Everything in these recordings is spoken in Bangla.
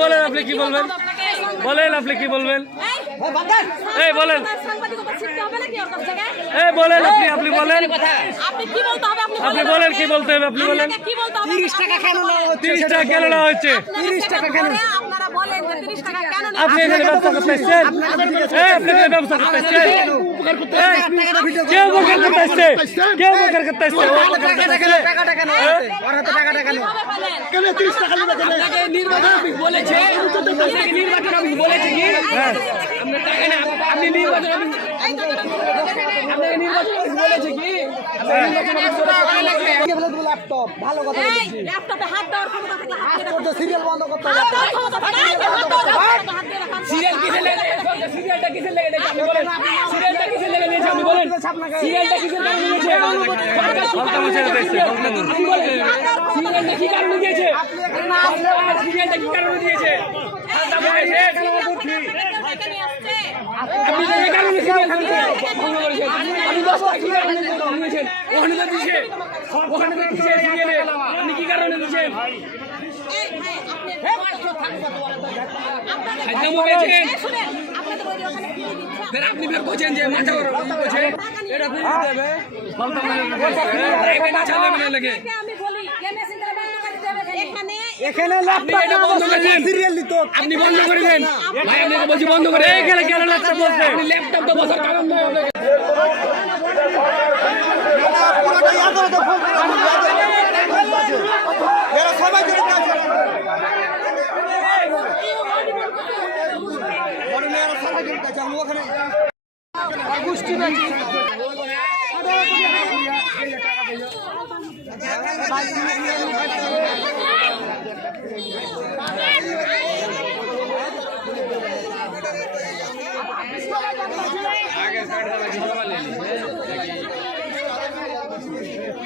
বলেন আপনি কি বলবেন? বলেন আপনি কি বলবেন? এই বলেন? এই বলেন আপনি আপনি বলেন। আপনি বলেন কি বলতে হবে আপনি বলেন। তিরিশ টাকা কেন তিরিশ টাকা কেন নেওয়া হচ্ছে? তিরিশ টাকা কেন? আপনি এখানে ব্যবসা করতে আপনি এখানে ব্যবসা করতে এসছেন এই, কেউ উপকার করতে এসছে কেউ উপকার করতে এসছে ও উপকার করতে এসছে। কীভাবে পেলেন? নির্বাচন অফিস বলেছে আপনাকে নির্বাচন অফিস বলেছে কি আপনার টাকা না আপনি নির্বাচন অফিস নির্বাচন বলেছে কি নির্বাচন বলেছে ল্যাপটপ ভালো কথা এই, ল্যাপটপে হাত দেওয়ার ক্ষমতা থাকলে হাত দিয়ে সিরিয়াল বন্ধ করতে হাত হাত হাত। সিরিয়াল কিসের লেগে সিরিয়ালটা কিসের লেগে নিয়েছে আপনি বলেন সিরিয়ালটা কিসের লেগে নিয়েছে আপনি বলেন সিরিয়ালটা কিসের কারণে নিয়েছে। আপনি সিরিয়ালটা কি কারণে দিয়েছে? সিরিয়ালটা কি কারণে দিয়েছে? এই, সিরিয়াল। থেকে ডেকে নিয়ে আসছে। আপনি করেছেন কি কারণে বের করছেন যে মাথা ওর এখানে আপনি বন্ধ করে দেন ভাই আপনাকে বলছি বন্ধ করে। এখানে কেন লাগতে বলছে আপনি ল্যাপটপ তো বসার কারণ নয়। আপনাকে এরা সবাই জড়িত আছে বড় মেয়েরা সবাই জড়িত আছে আমি ওখানে ভিডিও করেন তো বাড়িতে দালালি সব জায়গাতে টাকা লে হয়ে যায় তুমি বাজারে থেকে আমার হয়ে যাওয়ার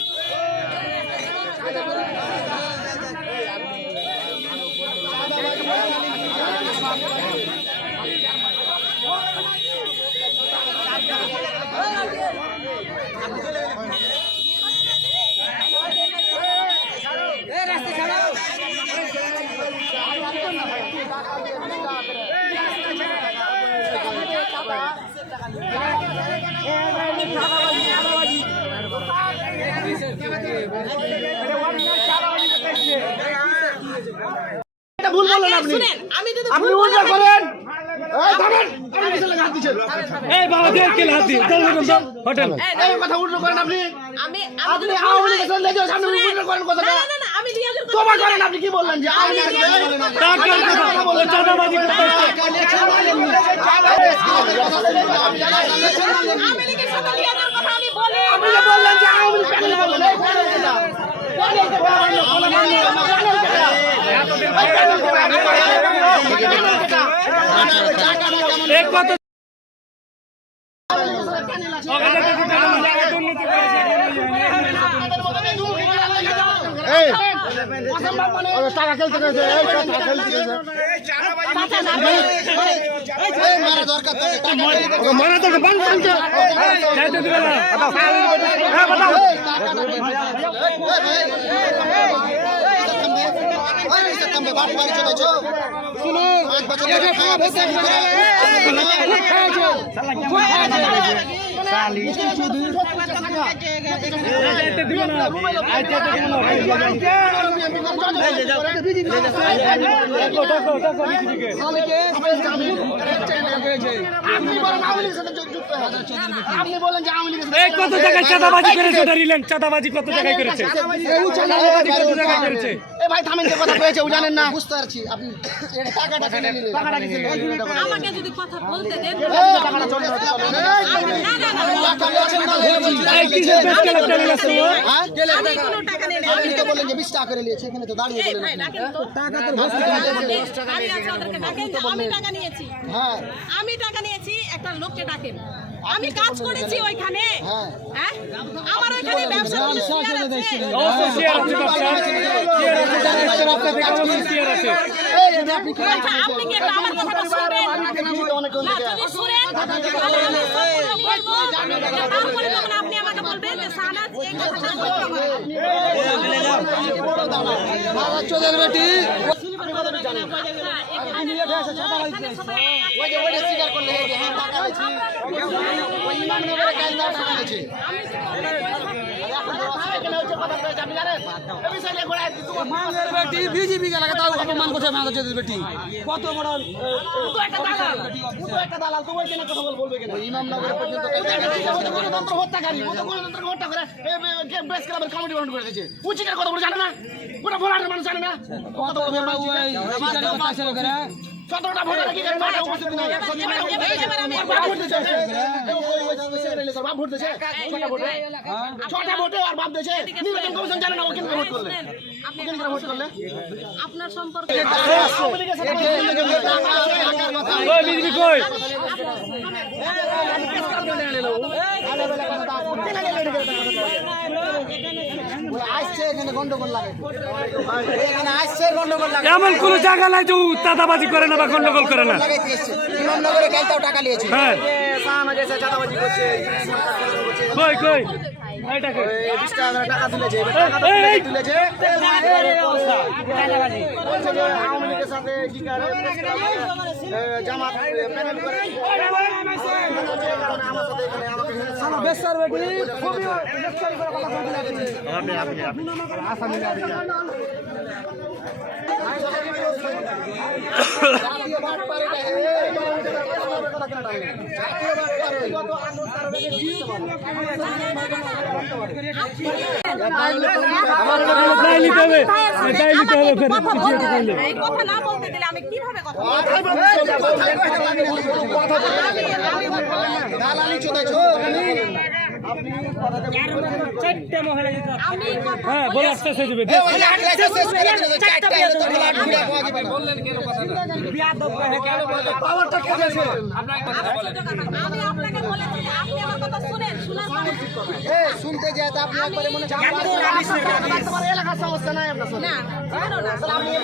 ভুল বললেন আপনি শুনেন, আমি যদি আপনি ভুল উল্টা করেন এই বাবা দেখ কে হাত দিয়ে চল দেখুন হোটেল এই কথা উল্টো করেন আপনি আমি আপনি হয়- লীগের সাথে লেগে সামনে উল্টো করেন কথা না, না, আমি রিয়াজের কথা তোমা করেন আপনি কি বললেন যে? তা কেউ কথা ও চাঁদাবাজি করতে আমি লীগের সাথে রিয়াজের কথা আমি বলি আপনি যে বললেন যে আওয়ামী লীগ প্যানেল বললেন এই প্যানেল কেটা? প্যানেল কেটা? প্যানেল কেটা? এই প্যানেল কেটা? প্যানেল কেটা? এক কথা ওখানে তো দুটো জায়গা দুর্নীতি করেছে। এই অসম্ভব মানে টাকা খেলতে গেছে এই মারা দরকার হ্যাঁ বাতাও হয়ে কত জায়গায় চাঁদাবাজি করেছে রিলেন চাঁদাবাজি কত জায়গায় করেছে চাঁদাবাজি কত জায়গায় করেছে এ ভাই থামেন যে কথা কয়েছে ও জানেন না বুঝতে পারছি আপনি টাকাটা কিনে নিলেন টাকাটা কি আমাকে যদি কথা বলতে দেন টাকাটা চলে না না না হ্যাঁ? আমি টাকা নিয়েছে হ্যাঁ আমি টাকা একটা লোককে ডাকেন আমি কাজ করেছি ওইখানে। হ্যাঁ। হ্যাঁ? আমার ওইখানে ব্যবসা আপনি কি আচ্ছা, আপনি কি একটু আমার কথাটা শুনবেন? না যদি শুনেন তাহলে আমি বলব তারপরে তখন আপনি আমাকে বলবেন যে সাহানাজ এই কথাটা সত্য চোদের বেটি আমি ওই যে ওইটা স্বীকার করলে যে হ্যাঁ টাকা নিয়েছি ওই ইমামনগরে কাজ না টাকা নিয়েছি বিজেপি এলাকা তাও অপমান করছে আমাদের চোদ্দ বেটি কত বড় কথা বলবে কেন ইমামনগর পর্যন্ত গণতন্ত্র হত্যাকারী গণতন্ত্র হত্যা করে প্রেস ক্লাবের কমিটি গঠন করে দিয়েছে। উচিতের কথা বলে জানে না। গোটা ভোটারের মানুষ জানে না কত বড় সতেরোটা ভোটার কি করে মাঠে উপস্থিত নাই বাপ ভোট দিয়েছে বাপ ভোট দিয়েছে ছটা ভোটে আর বাপ দিয়েছে নির্বাচন কমিশন জানে না ও কেন ভোট করলে আপনি ভোট করলে আপনার সম্পর্কে বিজেপি কই আসছে এখানে গন্ডগোল লাগে এখানে আসছে গন্ডগোল লাগে এমন কোন জায়গা নাই যে দাদাবাজি চাঁদাবাজি করে না বা গন্ডগোল করে না। নিয়েছে। হ্যাঁ। কই কই? টাকা তুলেছে তুলেছে আওয়ামী লীগের সাথে জামাত প্যানেল করে। আমার সাথে এখানে আমাকে বেসার কথা দায় নিতে হবে দায় নিতে হবে ফের কথা কথা না বলতে দিলে আমি কীভাবে কথা বলব? দালালি কথা হ্যাঁ বলে আসতে দেবে শুনতে যায় আপনি একবারে মনে হচ্ছে এলাকার সমস্যা নাই আপনার সাথে। না জীবনও না। শুনেন,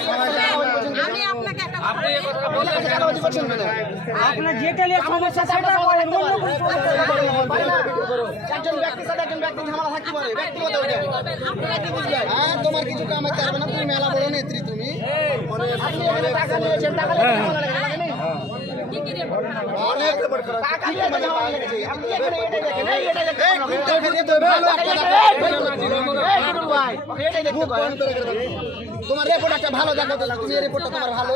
আমি আপনাকে একটা কথা বলি। এলাকাতে চাঁদাবাজি করছেন কেন? আপনার যেটা নিয়ে সমস্যা সেটা একজন সাথে একজন ঝামেলা থাকতে পারে ব্যক্তিগত? হ্যাঁ তোমার কিছু কামাইতে পারবে না তুমি মেলা বড় নেত্রী তুমি আপনি এখানে টাকা নিয়েছেন টাকা। তোমার রিপোর্ট একটা ভালো দেখো তুমি এই রিপোর্টটা তোমার ভালো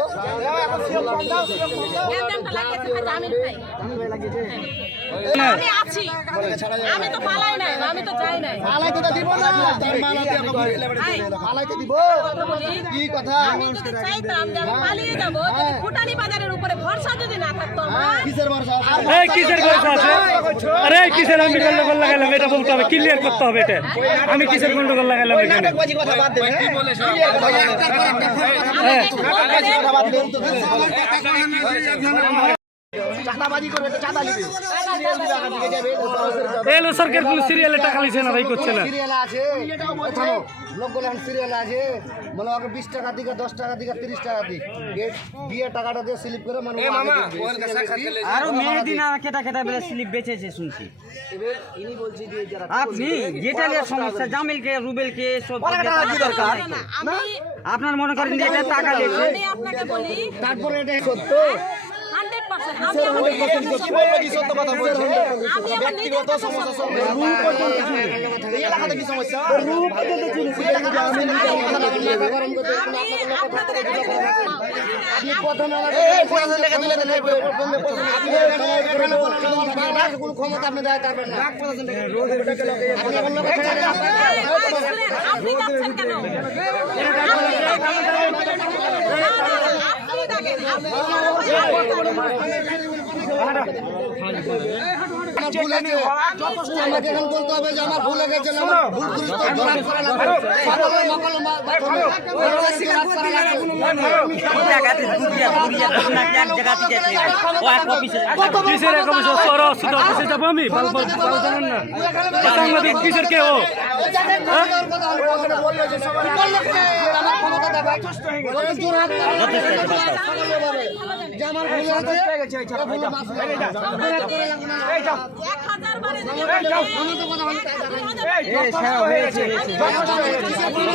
লাগিয়েছে। আমি আছি। আমি তো পালাই নাই আমি তো যাই নাই। ফালাইতে তো দিব না। তার মালাতে আমাকে ঘুরে এলে বেটা চলে এলো। ফালাইতে দিব। কি কথা? আমি যদি চাইতাম যে আমি পালিয়ে যাব যদি ফুটানি বাজারের উপরে ভরসা যদি না থাকতো আমার। কিসের ভরসা? আছে? এই কিসের গল্প আছে? আরে কিসের আমি গন্ডগোল লাগাইলাম এটা বলতে হবে ক্লিয়ার করতে হবে এটা। আমি কিসের গন্ডগোল লাগাইলাম এখানে? নাটকবাজি কথা বাদ দেন নাটকবাজি কথা বাদ দেন। চাঁদাবাজি করবে তো চাঁদা নিবে। সিরিয়াল দিবে আগে দিকে যাবে এলো সরকার কোনো সিরিয়ালে টাকা লিছে না ভাই করছে না। সিরিয়াল আছে এখনও লোকগুলো এখন সিরিয়াল আছে মনে বিশ টাকা দিকে দশ টাকা দিকে তিরিশ টাকা দিক। দিয়ে টাকাটা দিয়ে স্লিপ করে মানে আরও টাকা মেহেদি দিবি। না কেটা কেটা বেলা স্লিপ বেচেছে শুনছি। আপনি যেটা নিয়ে সমস্যা জামিলকে রুবেলকে সব কি দরকার। আপনার মনে করেন যে এটা টাকা দিয়েছে? আমি আপনাকে বলি তারপরে এটা সত্য ব্যক্তিগত সমস্যা? সমস্যা? ক্ষমতা আপনি দেয় পারবেন না আপনি এখন লোক আপনি যাচ্ছেন কেন হাঁটো আপনি আমার ভুল আছে আমাকে এখন বলতে হবে যে আমার ভুল হয়ে গেছে আমার ভুল করি তো জবাব করা লাগবে সকালে মকালে কিসের ভালো ভালো ভালো কে ও আমার ক্ষমতা দেবে জোর হাত যে আমার ভুল হয়েছে ভুল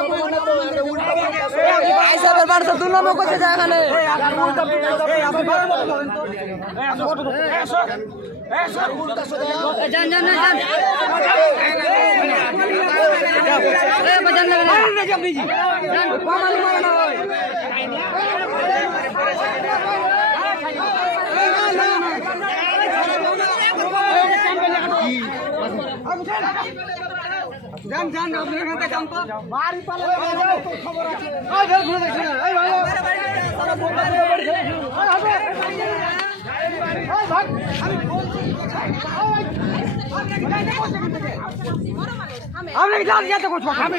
মাফ করে দাও। জোর হাত করে লাগবে না। এক হাজার বারে যদি আমি তো কথা বলতে বহুত ক্ষমতা দেখাইছে বলে। মানুষ থেকে ভুল হয় বহুত ক্ষমতা দেখাইছে। আইসাবের বাড়িতে দু নম্বর করতে যায় এখানে যান যান যান যান আপনি যান যেতে করছ আমি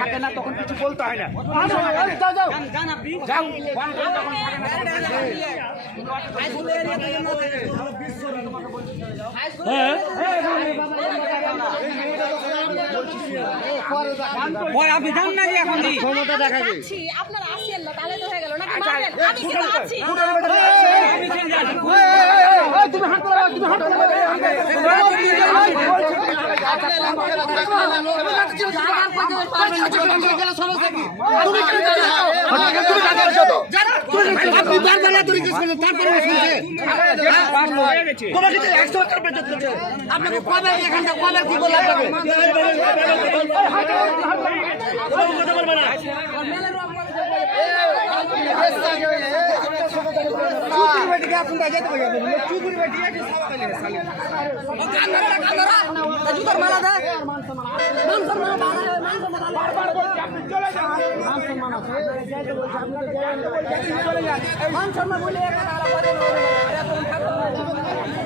থাকে না তখন কিছু বলতে হয় না যাও যাও যাও হ্যাঁ ভয় আপনি জান না এখন ক্ষমতা দেখাইছে যাচ্ছি আপনারা আসেন না তাহলে তো হয়ে গেল নাকি মারবেন আমি কিন্তু আছি তুমি হাত করো তুমি হাত করো আপনি বারবার এত আপনাকে কবে এখানটা কবে কি বলে আপনাকে? কথা বলবে জুতার মালা দে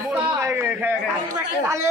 বলব